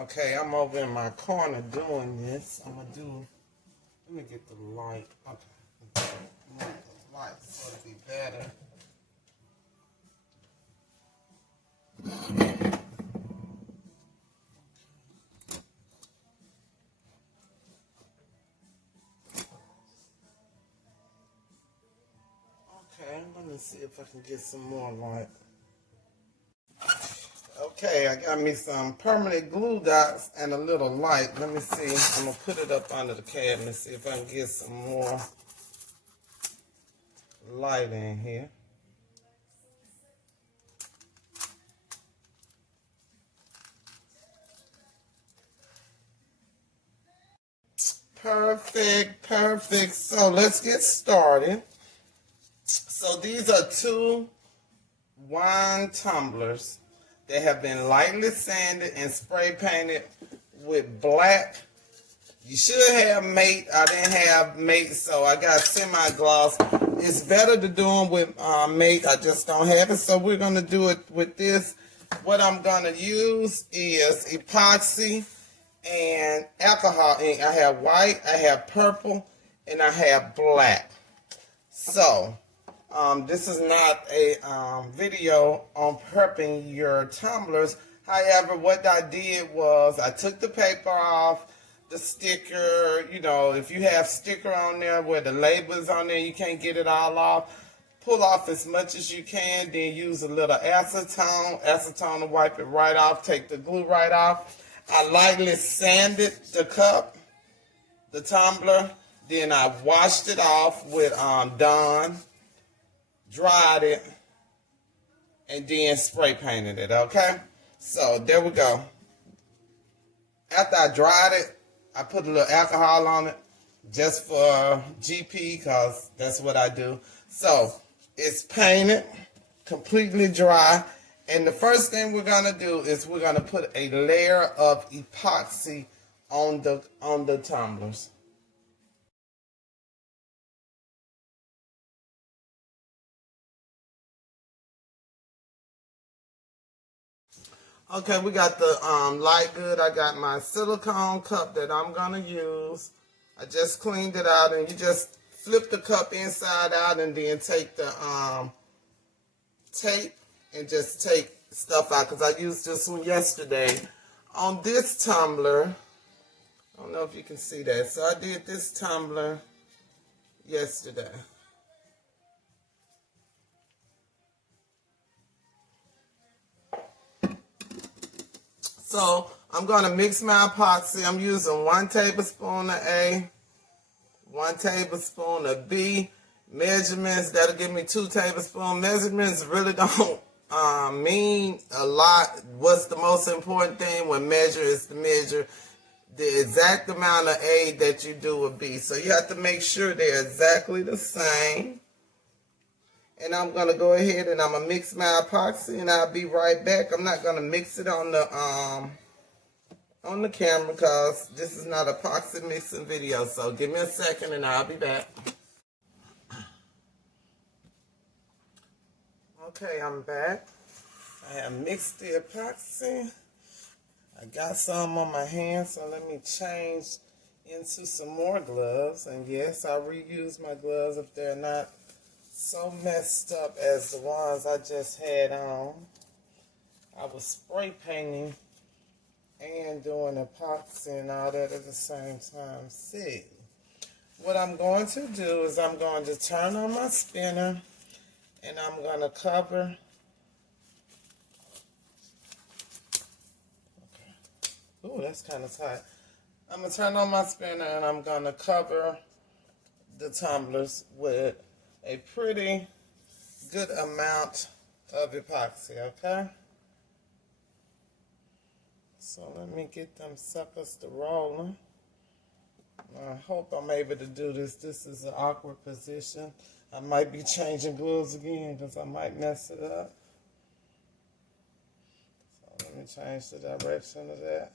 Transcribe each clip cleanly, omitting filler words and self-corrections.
Okay, I'm over in my corner doing this. I'm gonna do, let me get the light. Okay, move the light so it'll be better. Okay, let me see if I can get some more light. Okay, I got me some permanent glue dots and a little light. Let me see. I'm going to put it up under the cabinet, see if I can get some more light in here. Perfect, perfect. So let's get started. So these are 2 wine tumblers. They have been lightly sanded and spray painted with black. You should have mate. I didn't have mate, so I got semi-gloss. It's better to do them with mate. I just don't have it, so we're going to do it with this. What I'm going to use is epoxy and alcohol ink. I have white, I have purple, and I have black. So this is not a video on prepping your tumblers. However, what I did was I took the paper off, the sticker. You know, if you have sticker on there where the label is on there, you can't get it all off. Pull off as much as you can, then use a little acetone to wipe it right off, take the glue right off. I lightly sanded the cup, the tumbler, then I washed it off with Dawn, dried it, and then spray painted it, okay? So there we go. After I dried it, I put a little alcohol on it just for GP, because that's what I do. So it's painted, completely dry. And the first thing we're going to do is we're going to put a layer of epoxy on the tumblers. Okay, we got the light good. I got my silicone cup that I'm going to use. I just cleaned it out, and you just flip the cup inside out and then take the tape and just take stuff out, because I used this one yesterday on this tumbler. I don't know if you can see that. So I did this tumbler yesterday. So I'm going to mix my epoxy. I'm using 1 tablespoon of A, 1 tablespoon of B. Measurements, that'll give me 2 tablespoons. Measurements really don't mean a lot. What's the most important thing when measure is to measure the exact amount of A that you do with B. So you have to make sure they're exactly the same. And I'm going to go ahead and I'm going to mix my epoxy, and I'll be right back. I'm not going to mix it on the camera because this is not epoxy mixing video. So give me a second and I'll be back. Okay, I'm back. I have mixed the epoxy. I got some on my hands, so let me change into some more gloves. And yes, I reuse my gloves if they're not so messed up as the ones I just had on. I was spray painting and doing epoxy and all that at the same time. See, what I'm going to do is I'm going to turn on my spinner, and I'm going to cover. Okay. Ooh, that's kind of tight. I'm going to turn on my spinner, and I'm going to cover the tumblers with a pretty good amount of epoxy, okay? So let me get them suckers to rolling. I hope I'm able to do this. This is an awkward position. I might be changing gloves again because I might mess it up. So let me change the direction of that.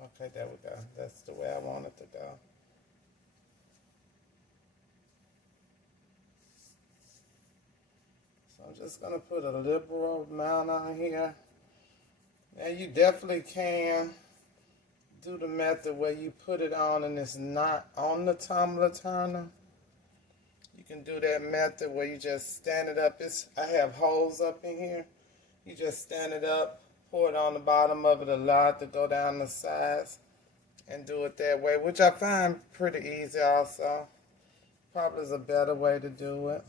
Okay, there we go. That's the way I want it to go. So I'm just going to put a liberal amount on here. Now you definitely can do the method where you put it on and it's not on the tumbler turner. You can do that method where you just stand it up. I have holes up in here. You just stand it up, pour it on the bottom of it, allow it to go down the sides, and do it that way, which I find pretty easy also. Probably is a better way to do it.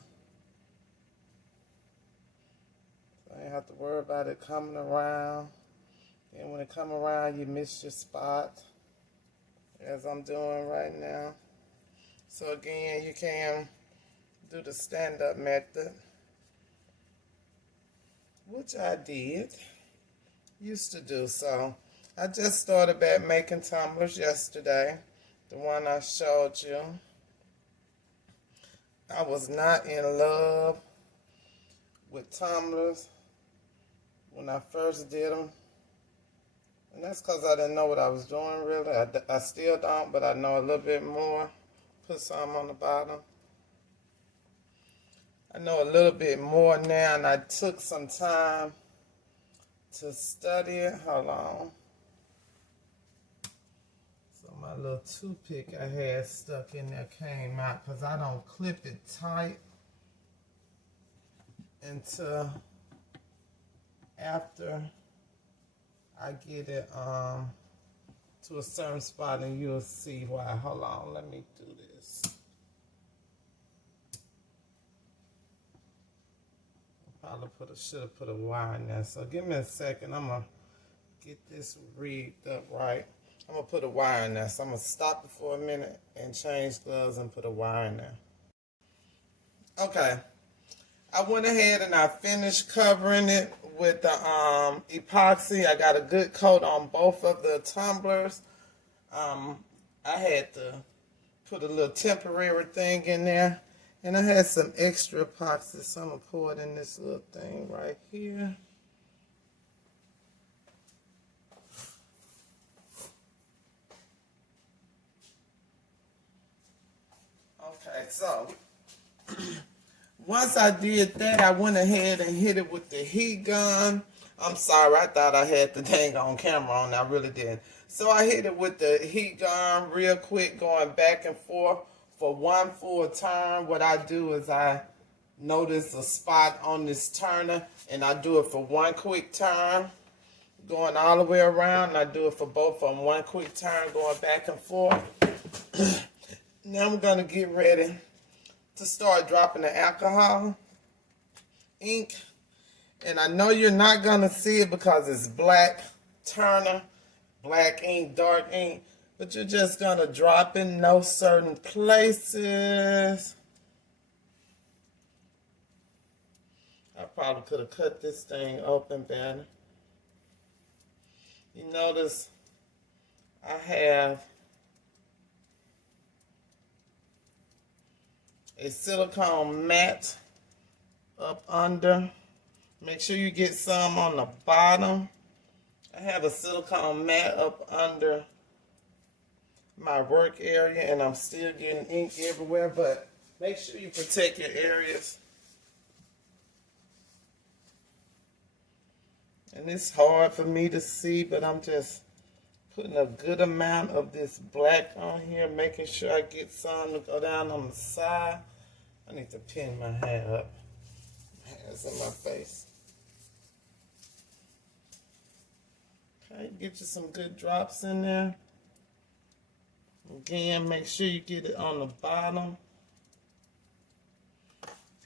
So you don't have to worry about it coming around. And when it come around, you miss your spot, as I'm doing right now. So again, you can do the stand-up method, which I used to do. So I just started back making tumblers yesterday, the one I showed you. I was not in love with tumblers when I first did them. And that's because I didn't know what I was doing, really. I still don't, but I know a little bit more. Put some on the bottom. I know a little bit more now, and I took some time to study it. Hold on. So my little toothpick I had stuck in there came out because I don't clip it tight until after I get it to a certain spot, and you'll see why. Hold on, let me do this. Probably should have put a wire in there. So give me a second. I'm gonna get this rigged up right. I'm gonna put a wire in there. So I'm gonna stop it for a minute and change gloves and put a wire in there. Okay. I went ahead and I finished covering it with the epoxy. I got a good coat on both of the tumblers. I had to put a little temporary thing in there. And I had some extra epoxy, so I'm going to pour it in this little thing right here. Okay, so once I did that, I went ahead and hit it with the heat gun. I'm sorry, I thought I had the dang on camera on. I really didn't. So I hit it with the heat gun real quick, going back and forth for one full turn. What I do is I notice a spot on this turner, and I do it for one quick turn, going all the way around. And I do it for both of them, one quick turn, going back and forth. Now I'm going to get ready to start dropping the alcohol ink. And I know you're not going to see it because it's black turner, black ink, dark ink. But you're just going to drop in no certain places. I probably could have cut this thing open better. You notice I have a silicone mat up under. Make sure you get some on the bottom. I have a silicone mat up under my work area, and I'm still getting ink everywhere, but make sure you protect your areas. And it's hard for me to see, but I'm just putting a good amount of this black on here, making sure I get some to go down on the side. I need to pin my hair up. My hair's in my face. Okay, get you some good drops in there. Again, make sure you get it on the bottom.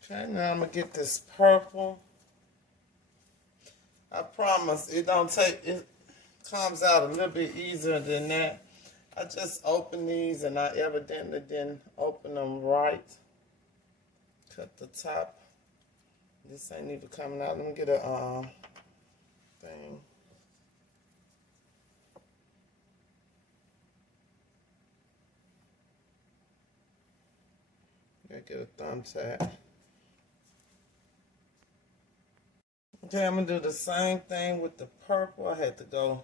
Okay, now I'm going to get this purple. I promise it comes out a little bit easier than that. I just opened these and I evidently didn't open them right. Cut the top. This ain't even coming out. Let me get a thing. Gotta get a thumbtack. Okay, I'm gonna do the same thing with the purple. I had to go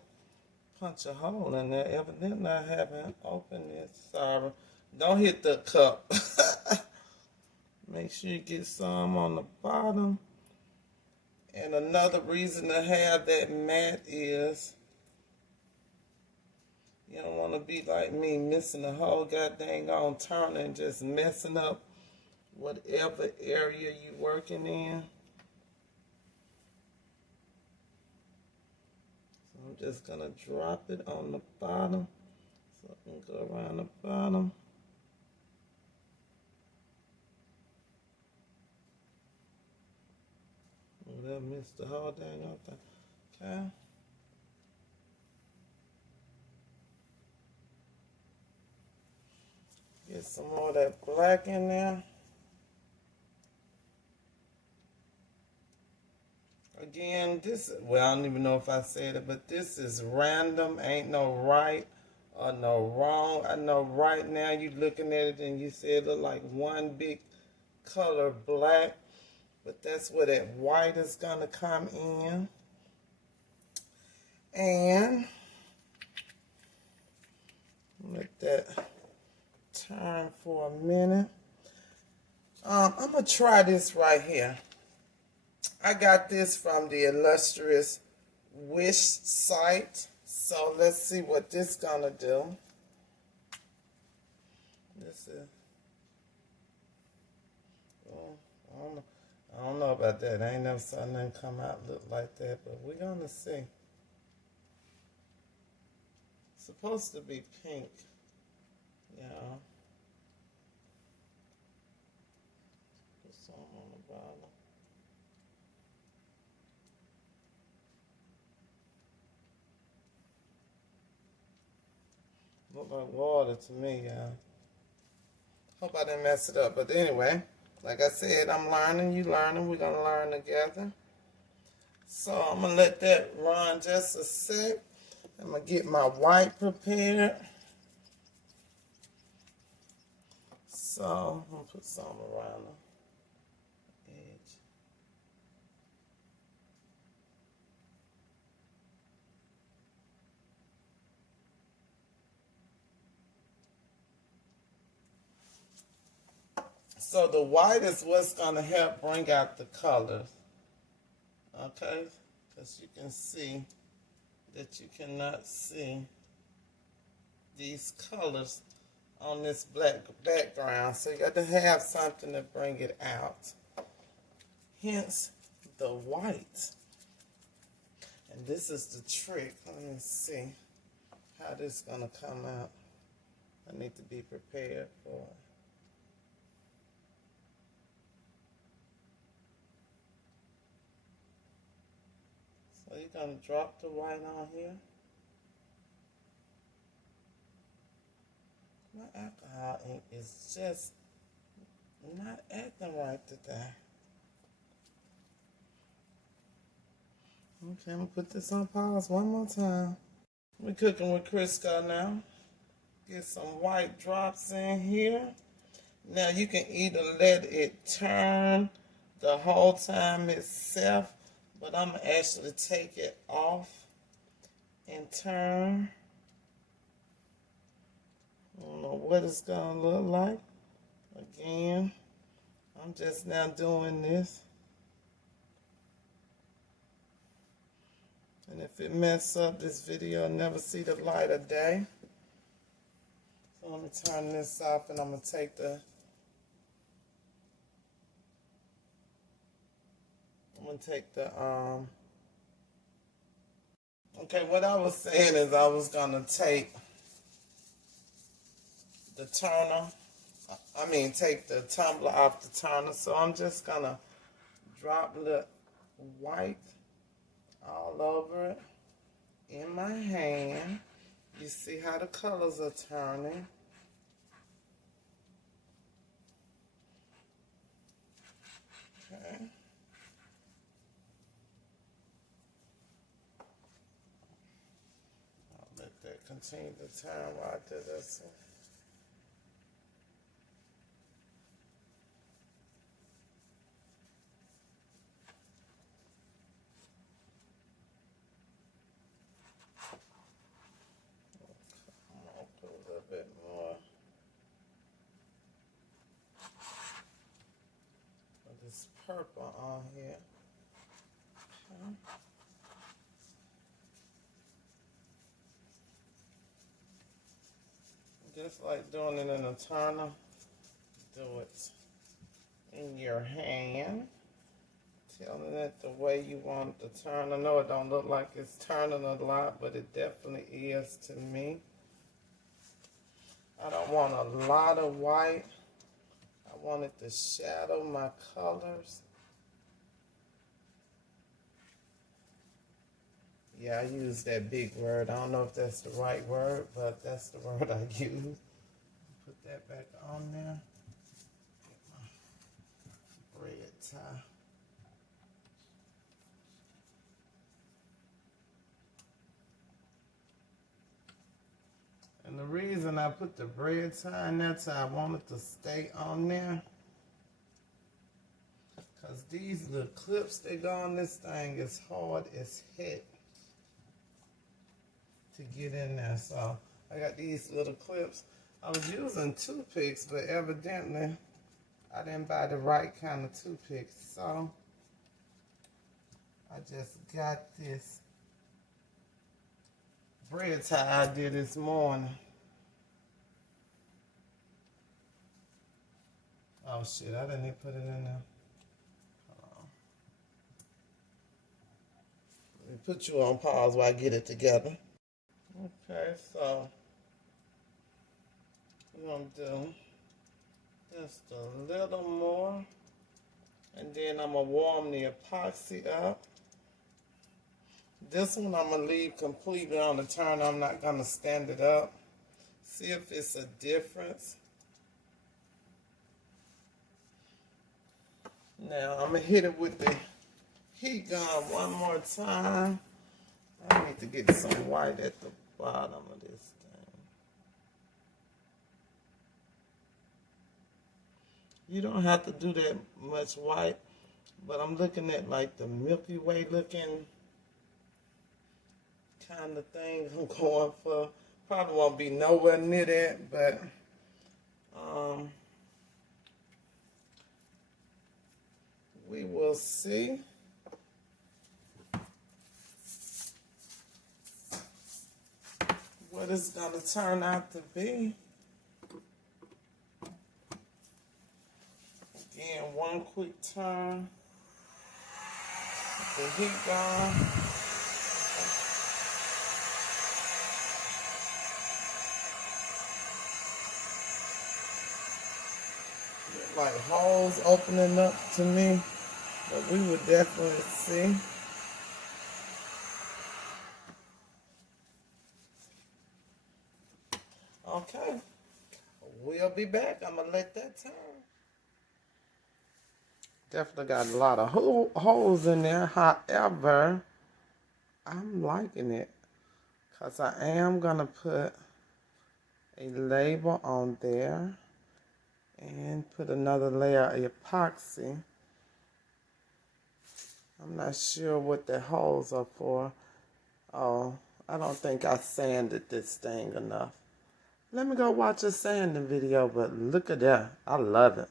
punch a hole in there. Evidently, I haven't opened it. Sorry. Don't hit the cup. Make sure you get some on the bottom. And another reason to have that mat is you don't want to be like me, missing the whole goddamn on turn and just messing up whatever area you're working in. So I'm just going to drop it on the bottom. So I can go around the bottom. Oh, that missed the whole dang thing. Okay. Get some more of that black in there. Again, this, well, I don't even know if I said it, but this is random. Ain't no right or no wrong. I know right now you looking at it and you say it look like one big color black, but that's where that white is gonna come in. And let that turn for a minute. I'm gonna try this right here. I got this from the illustrious Wish site. So let's see what this gonna do. This is, oh, I don't know about that. I ain't never saw nothing come out look like that, but we're gonna see. It's supposed to be pink, yeah. Put some on the bottom. Look like water to me, y'all. Hope I didn't mess it up. But anyway, like I said, I'm learning, you learning. We're going to learn together. So I'm going to let that run just a sec. I'm going to get my white prepared. So I'm going to put some around the edge. So the white is what's going to help bring out the colors. Okay? Because you can see that you cannot see these colors on this black background. So you got to have something to bring it out. Hence the white. And this is the trick. Let me see how this is going to come out. I need to be prepared for it. So you're going to drop the white on here. My alcohol ink is just not acting right today. Okay, I'm going to put this on pause one more time. We're cooking with Crisco now. Get some white drops in here. Now you can either let it turn the whole time itself, but I'm going to actually take it off and turn. I don't know what it's going to look like. Again, I'm just now doing this. And if it messes up, this video will never see the light of day. So let me turn this off and I'm going to take the okay, what I was saying is I was going to take the turner, take the tumbler off the turner. So I'm just going to drop the white all over it in my hand. You see how the colors are turning. Okay. I'll let that continue to turn while I do this. I'll put a little bit more of this purple on here. Just like doing it in a turner, do it in your hand. Telling it the way you want it to turn. I know it don't look like it's turning a lot, but it definitely is to me. I don't want a lot of white. I want it to shadow my colors. Yeah, I use that big word. I don't know if that's the right word, but that's the word I use. Put that back on there. Get my red tie. And the reason I put the red tie in there, so I want it to stay on there. Because these little clips that go on this thing is hard as heck to get in there. So I got these little clips. I was using toothpicks, but evidently I didn't buy the right kind of toothpicks. So I just got this braid tie I did this morning. Oh shit, I didn't even put it in there. Hold on. Let me put you on pause while I get it together. Okay, so we're gonna do just a little more, and then I'm gonna warm the epoxy up. This one I'm going to leave completely on the turner. I'm not going to stand it up. See if it's a difference. Now I'm going to hit it with the heat gun one more time. I need to get some white at the bottom of this thing. You don't have to do that much white, but I'm looking at like the Milky Way looking kind of thing I'm going for. Probably won't be nowhere near that, but we will see. What it's going to turn out to be. Again, one quick turn. The heat gun. Like holes opening up to me, but we would definitely see. Okay, we'll be back. I'm gonna let that turn. Definitely got a lot of holes in there. However, I'm liking it because I am gonna put a label on there. And put another layer of epoxy. I'm not sure what the holes are for. Oh, I don't think I sanded this thing enough. Let me go watch a sanding video, but look at that. I love it.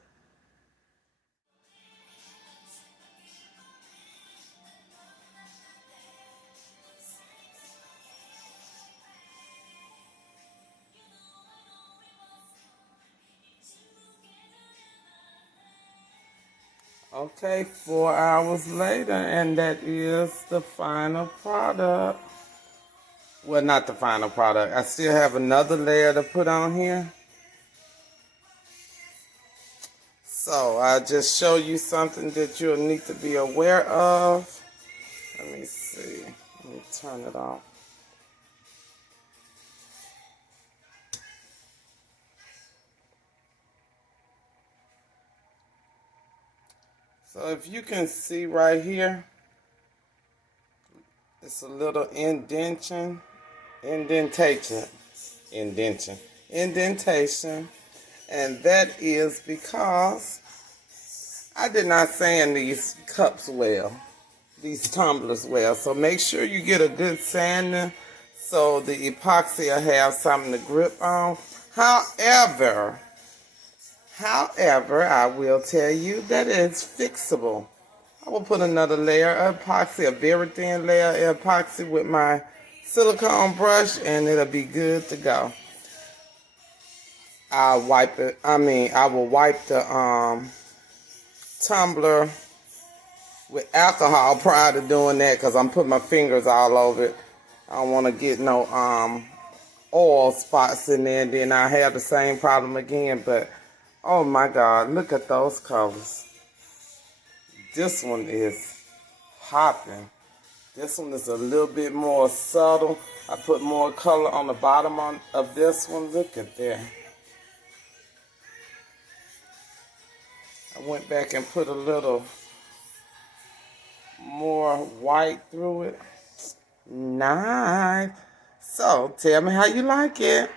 Okay, 4 hours later, and that is the final product. Well, not the final product. I still have another layer to put on here. So I'll just show you something that you'll need to be aware of. Let me see. Let me turn it off. So if you can see right here, it's a little indentation, and that is because I did not sand these cups well, these tumblers well. So make sure you get a good sander so the epoxy will have something to grip on. However, I will tell you that it's fixable. I will put another layer of epoxy, a very thin layer of epoxy with my silicone brush, and it'll be good to go. I will wipe the tumbler with alcohol prior to doing that because I'm putting my fingers all over it. I don't want to get no oil spots in there, and then I have the same problem again. But oh my God, look at those colors. This one is popping. This one is a little bit more subtle. I put more color on the bottom of this one. Look at that. I went back and put a little more white through it. Nice. So tell me how you like it.